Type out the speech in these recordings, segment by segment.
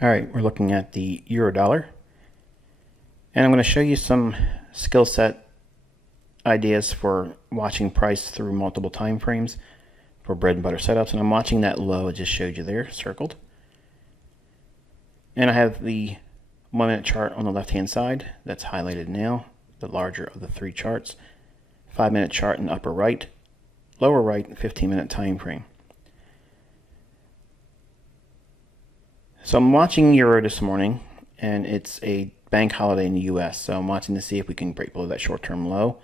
All right, we're looking at the euro dollar, and I'm going to show you some skill set ideas for watching price through multiple time frames for bread and butter setups. And I'm watching that low I just showed you there, circled. And I have the 1 minute chart on the left hand side that's highlighted now, the larger of the three charts. 5 minute chart in the upper right, lower right, 15-minute time frame. So I'm watching euro this morning, and it's a bank holiday in the US, so I'm watching to see if we can break below that short-term low.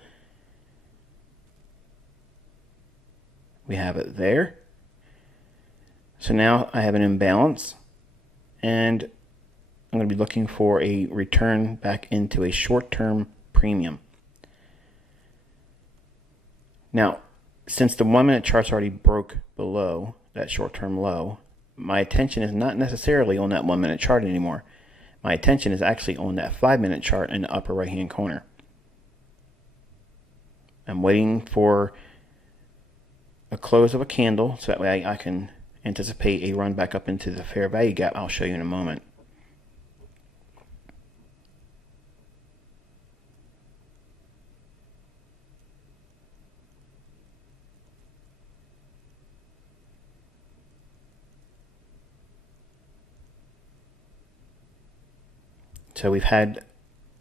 We have it there. So now I have an imbalance, and I'm going to be looking for a return back into a short-term premium. Now, since the 1 minute chart's already broke below that short-term low, my attention is not necessarily on that 1 minute chart anymore. My attention is actually on that 5 minute chart in the upper right hand corner. I'm waiting for a close of a candle so that way I can anticipate a run back up into the fair value gap. I'll show you in a moment. So we've had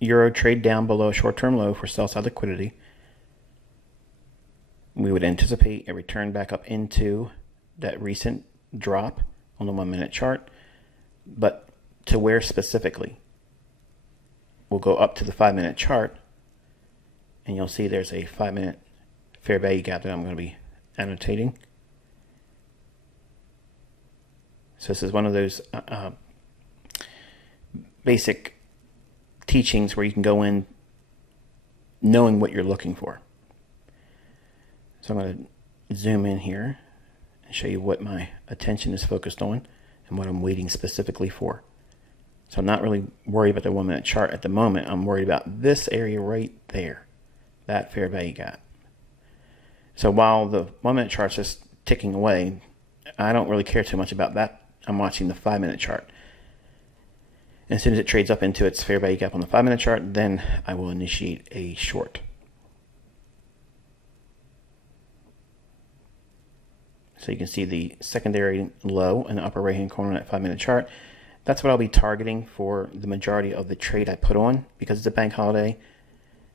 euro trade down below a short-term low for sell-side liquidity. We would anticipate a return back up into that recent drop on the 1 minute chart, but to where specifically? We'll go up to the 5 minute chart, and you'll see there's a 5 minute fair value gap that I'm going to be annotating. So this is one of those basic teachings where you can go in knowing what you're looking for. So I'm going to zoom in here and show you what my attention is focused on and what I'm waiting specifically for. So I'm not really worried about the 1 minute chart at the moment. I'm worried about this area right there, that fair value gap. So while the 1 minute chart's just ticking away, I don't really care too much about that. I'm watching the 5 minute chart. And as soon as it trades up into its fair value gap on the 5 minute chart, then I will initiate a short. So you can see the secondary low in the upper right hand corner of that 5 minute chart. That's what I'll be targeting for the majority of the trade I put on. Because it's a bank holiday,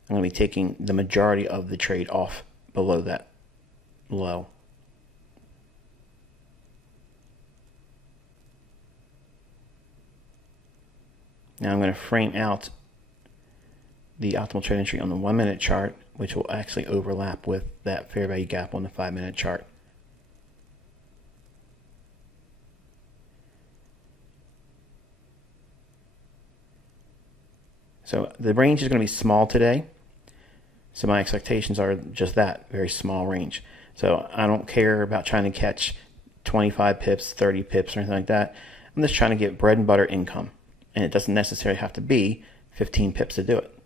I'm going to be taking the majority of the trade off below that low. Now I'm going to frame out the optimal trade entry on the 1 minute chart, which will actually overlap with that fair value gap on the 5 minute chart. So the range is going to be small today. So my expectations are just that, very small range. So I don't care about trying to catch 25 pips, 30 pips, or anything like that. I'm just trying to get bread and butter income. And it doesn't necessarily have to be 15 pips to do it.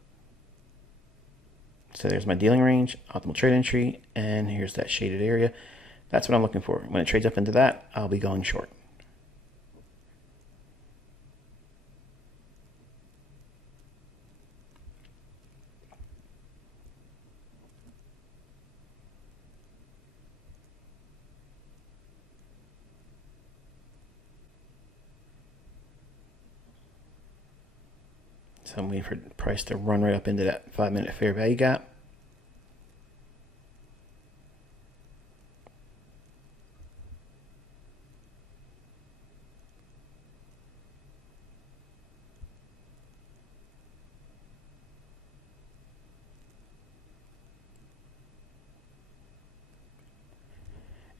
So there's my dealing range, optimal trade entry, and here's that shaded area. That's what I'm looking for. When it trades up into that, I'll be going short. So I'm waiting for the price to run right up into that 5 minute fair value gap.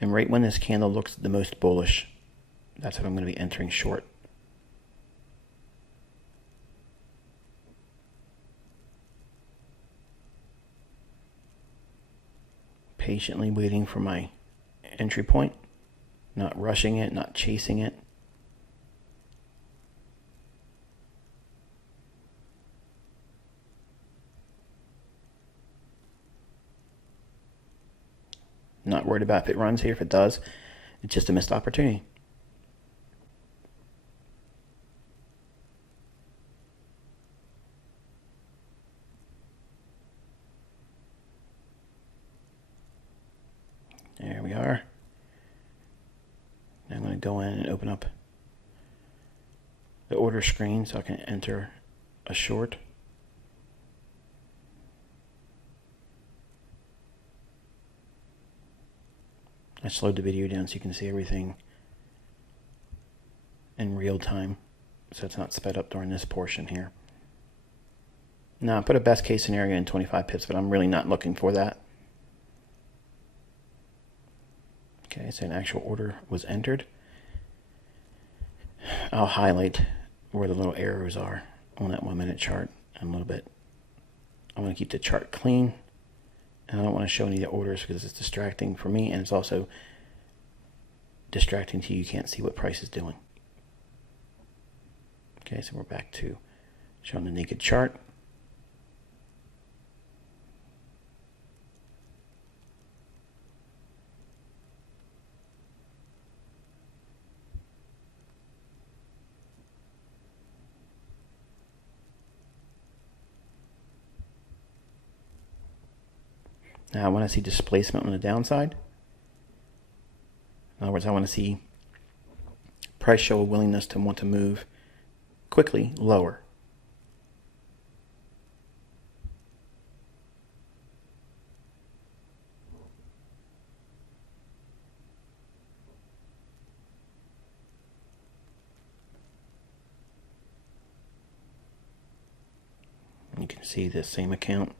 And right when this candle looks the most bullish, that's what I'm going to be entering short. Patiently waiting for my entry point, not rushing it, not chasing it. Not worried about if it runs here. If it does, it's just a missed opportunity. we are. Now I'm going to go in and open up the order screen so I can enter a short. I slowed the video down so you can see everything in real time, so it's not sped up during this portion here. Now I put a best case scenario in 25 pips, but I'm really not looking for that. Okay, so an actual order was entered. I'll highlight where the little arrows are on that 1 minute chart a little bit. I want to keep the chart clean, and I don't want to show any of the orders because it's distracting for me, and it's also distracting to you. You can't see what price is doing. Okay, so we're back to showing the naked chart. Now I want to see displacement on the downside. In other words, I want to see price show a willingness to want to move quickly lower. You can see this same account.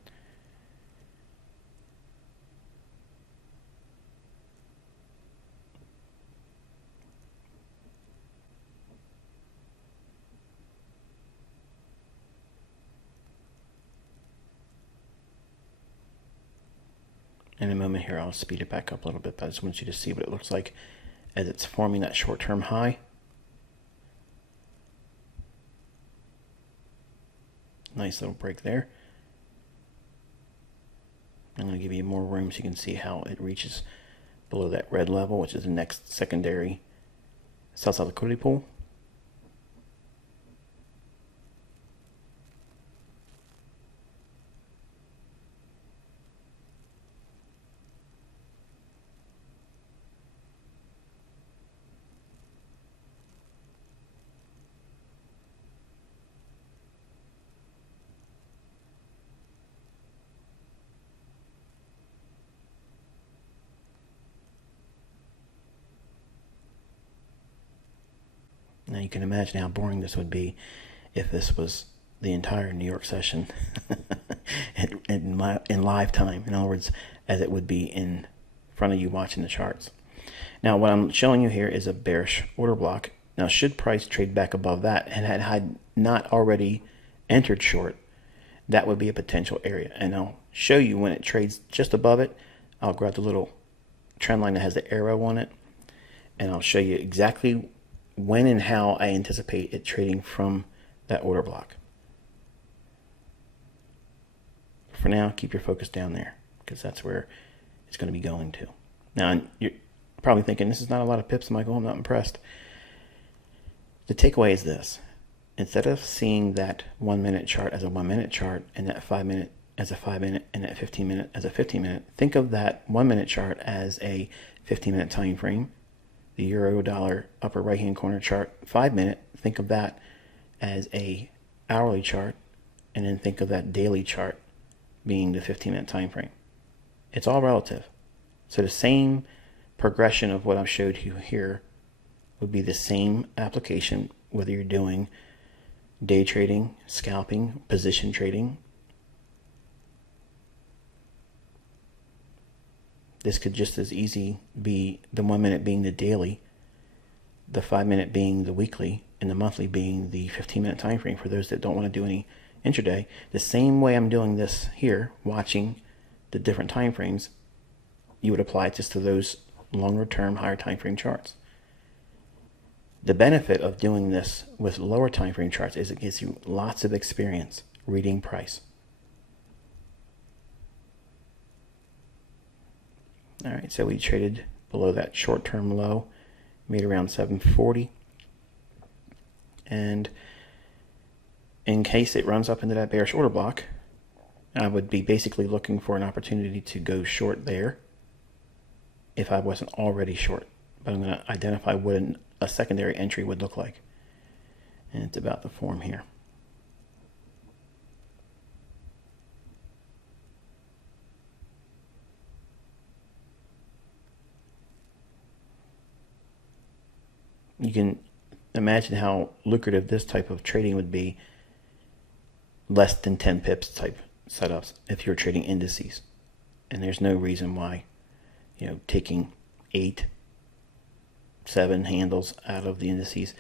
In a moment here, I'll speed it back up a little bit, but I just want you to see what it looks like as it's forming that short-term high. Nice little break there. I'm going to give you more room so you can see how it reaches below that red level, which is the next secondary sell-side liquidity pool. Now you can imagine how boring this would be if this was the entire New York session in live time. In other words, as it would be in front of you watching the charts. Now what I'm showing you here is a bearish order block. Now should price trade back above that and had not already entered short, that would be a potential area. And I'll show you when it trades just above it. I'll grab the little trend line that has the arrow on it, and I'll show you exactly when and how I anticipate it trading from that order block. For now, keep your focus down there because that's where it's going to be going to. Now, you're probably thinking, this is not a lot of pips, Michael. I'm not impressed. The takeaway is this. Instead of seeing that 1 minute chart as a 1 minute chart and that 5 minute as a 5 minute and that 15 minute as a 15 minute, think of that 1 minute chart as a 15 minute time frame. The euro dollar upper right hand corner chart 5 minute, think of that as a hourly chart, and then think of that daily chart being the 15 minute time frame. It's all relative. So the same progression of what I've showed you here would be the same application whether you're doing day trading, scalping, position trading. This could just as easy be the 1 minute being the daily, the 5 minute being the weekly, and the monthly being the 15 minute time frame for those that don't want to do any intraday. The same way I'm doing this here, watching the different time frames, you would apply it just to those longer term, higher time frame charts. The benefit of doing this with lower time frame charts is it gives you lots of experience reading price. All right, so we traded below that short-term low, made around 740. And in case it runs up into that bearish order block, I would be basically looking for an opportunity to go short there. if I wasn't already short. But I'm going to identify what a secondary entry would look like. And it's about to form here. You can imagine how lucrative this type of trading would be, less than 10 pips type setups if you're trading indices. And there's no reason why, taking 8, 7 handles out of the indices,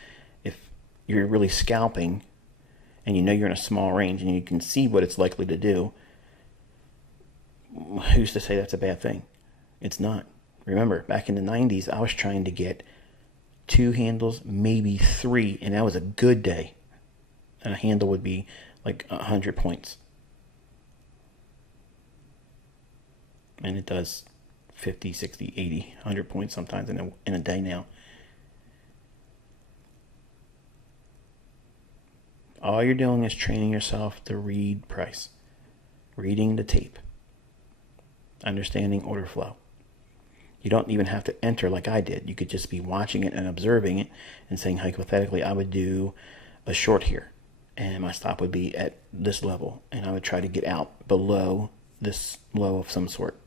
if you're really scalping and you're in a small range and you can see what it's likely to do, who's to say that's a bad thing? It's not. Remember, back in the 90s, I was trying to get 2 handles, maybe 3, and that was a good day. And a handle would be like 100 points. And it does 50, 60, 80, 100 points sometimes in a day now. All you're doing is training yourself to read price, reading the tape, understanding order flow. You don't even have to enter like I did. You could just be watching it and observing it and saying, hypothetically, I would do a short here and my stop would be at this level and I would try to get out below this low of some sort.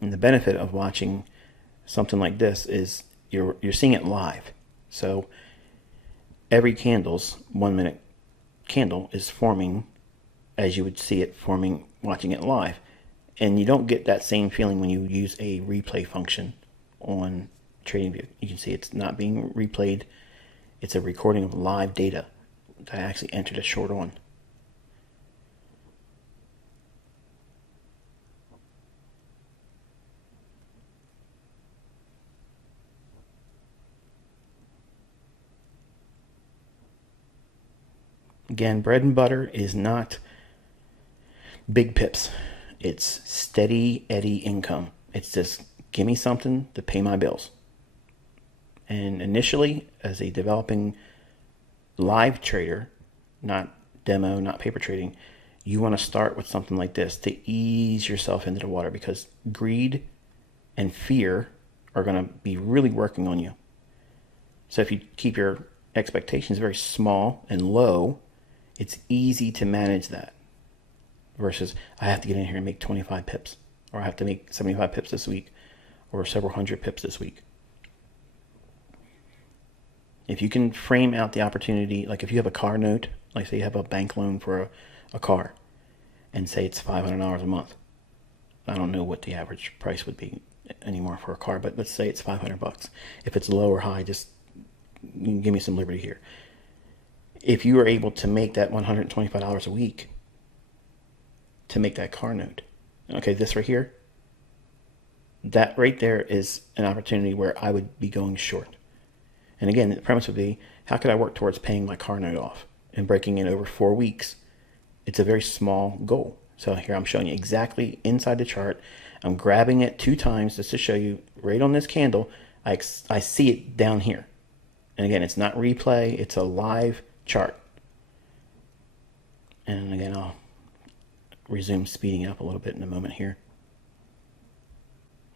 And the benefit of watching something like this is you're seeing it live. So every candle's 1 minute candle is forming as you would see it forming watching it live. And you don't get that same feeling when you use a replay function on TradingView. You can see it's not being replayed. It's a recording of live data that I actually entered a short on. Again, bread and butter is not big pips. It's steady Eddie income. It's just give me something to pay my bills. And initially, as a developing live trader, not demo, not paper trading, you want to start with something like this to ease yourself into the water, because greed and fear are going to be really working on you. So if you keep your expectations very small and low, it's easy to manage that. Versus, I have to get in here and make 25 pips, or I have to make 75 pips this week, or several hundred pips this week. If you can frame out the opportunity, like if you have a car note, like say you have a bank loan for a car, and say it's $500 a month. I don't know what the average price would be anymore for a car, but let's say it's $500. If it's low or high, just give me some liberty here. If you are able to make that $125 a week to make that car note, okay, this right here, that right there is an opportunity where I would be going short. And again, the premise would be, how could I work towards paying my car note off and breaking it over 4 weeks? It's a very small goal. So here I'm showing you exactly inside the chart. I'm grabbing it 2 times just to show you right on this candle. I see it down here. And again, it's not replay, it's a live chart. And again, I'll resume speeding up a little bit in a moment here.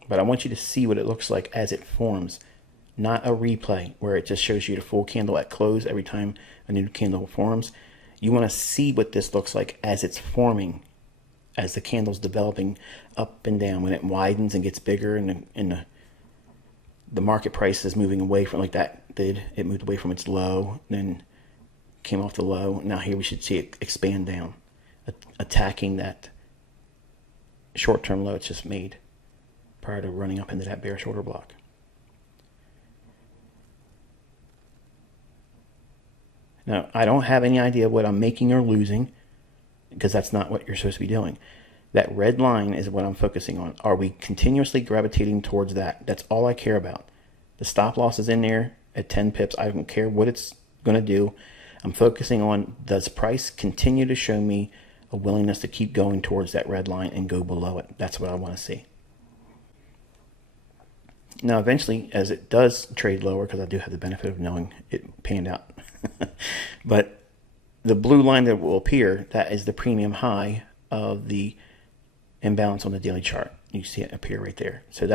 But I want you to see what it looks like as it forms, not a replay where it just shows you the full candle at close every time a new candle forms. You want to see what this looks like as it's forming, as the candle's developing up and down. When it widens and gets bigger and the market price is moving away from, like that did, it moved away from its low, then came off the low. Now here we should see it expand down, attacking that short-term low it's just made prior to running up into that bearish order block. Now, I don't have any idea what I'm making or losing, because that's not what you're supposed to be doing. That red line is what I'm focusing on. Are we continuously gravitating towards that? That's all I care about. The stop loss is in there at 10 pips. I don't care what it's going to do. I'm focusing on, does price continue to show me a willingness to keep going towards that red line and go below it? That's what I want to see. Now, eventually, as it does trade lower, because I do have the benefit of knowing it panned out, but the blue line that will appear, that is the premium high of the imbalance on the daily chart. You see it appear right there. So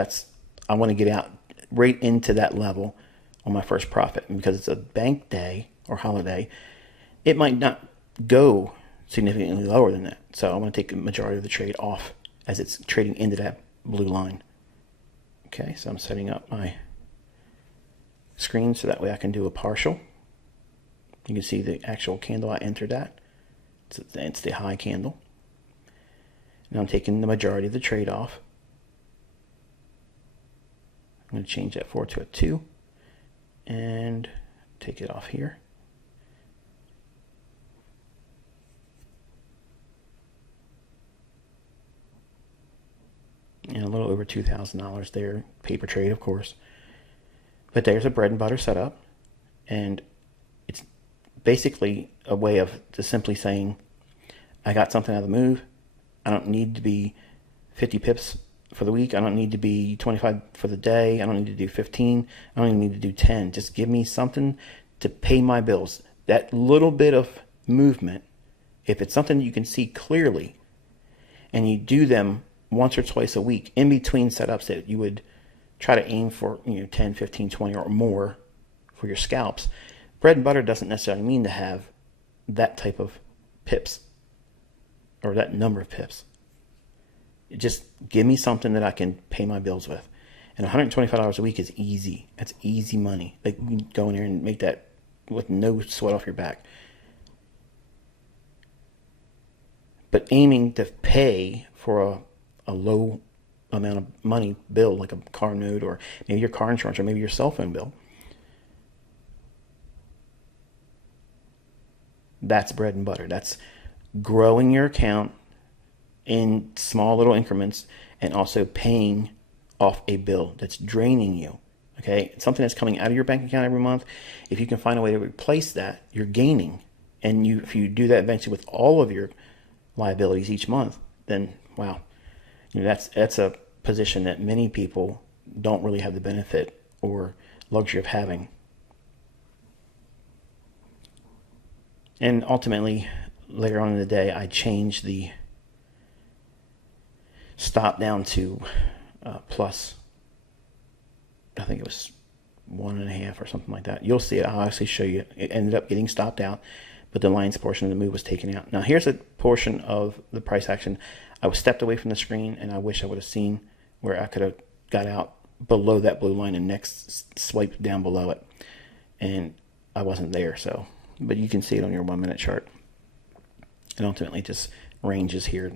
I want to get out right into that level on my first profit. And because it's a bank day or holiday, it might not go significantly lower than that. So I want to take the majority of the trade off as it's trading into that blue line. Okay, so I'm setting up my screen so that way I can do a partial. You can see the actual candle I entered at. It's the high candle. Now I'm taking the majority of the trade off. I'm going to change that 4 to a 2 and take it off here. And a little over $2,000 there, paper trade, of course. But there's a bread and butter setup, and it's basically a way of just simply saying, I got something out of the move. I don't need to be 50 pips for the week. I don't need to be 25 for the day. I don't need to do 15. I don't even need to do 10. Just give me something to pay my bills. That little bit of movement, if it's something you can see clearly, and you do them once or twice a week in between setups that you would try to aim for, 10, 15, 20 or more for your scalps. Bread and butter doesn't necessarily mean to have that type of pips or that number of pips. Just give me something that I can pay my bills with. And $125 a week is easy. That's easy money. Like, you can go in there and make that with no sweat off your back. But aiming to pay for a low amount of money bill, like a car note or maybe your car insurance or maybe your cell phone bill, that's bread and butter. That's growing your account in small little increments and also paying off a bill that's draining you. Okay, it's something that's coming out of your bank account every month. If you can find a way to replace that, you're gaining. And if you do that eventually with all of your liabilities each month, then wow, that's a position that many people don't really have the benefit or luxury of having. And ultimately, later on in the day, I changed the stop down to plus, I think it was 1.5 or something like that. You'll see it. I'll actually show you. It ended up getting stopped out, but the lines portion of the move was taken out. Now here's a portion of the price action. I was stepped away from the screen, and I wish I would have seen where I could have got out below that blue line and next swiped down below it. And I wasn't there, so. But you can see it on your 1 minute chart. And ultimately just ranges here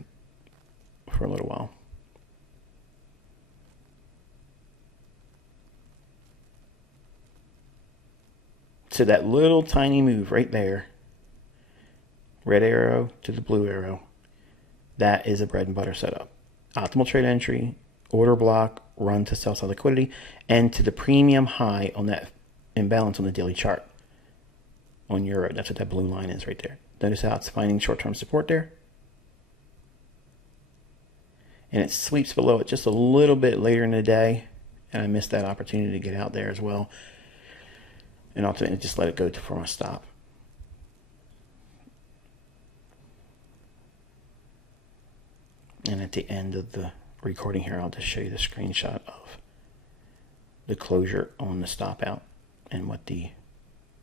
for a little while. So that little tiny move right there, red arrow to the blue arrow, that is a bread and butter setup. Optimal trade entry, order block, run to sell side liquidity, and to the premium high on that imbalance on the daily chart on euro. That's what that blue line is right there. Notice how it's finding short-term support there. And it sweeps below it just a little bit later in the day, and I missed that opportunity to get out there as well. And ultimately just let it go for my stop. And at the end of the recording here, I'll just show you the screenshot of the closure on the stop out and what the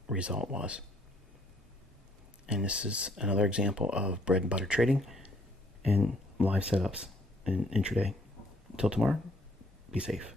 result was. And this is another example of bread and butter trading and live setups and intraday. Until tomorrow, be safe.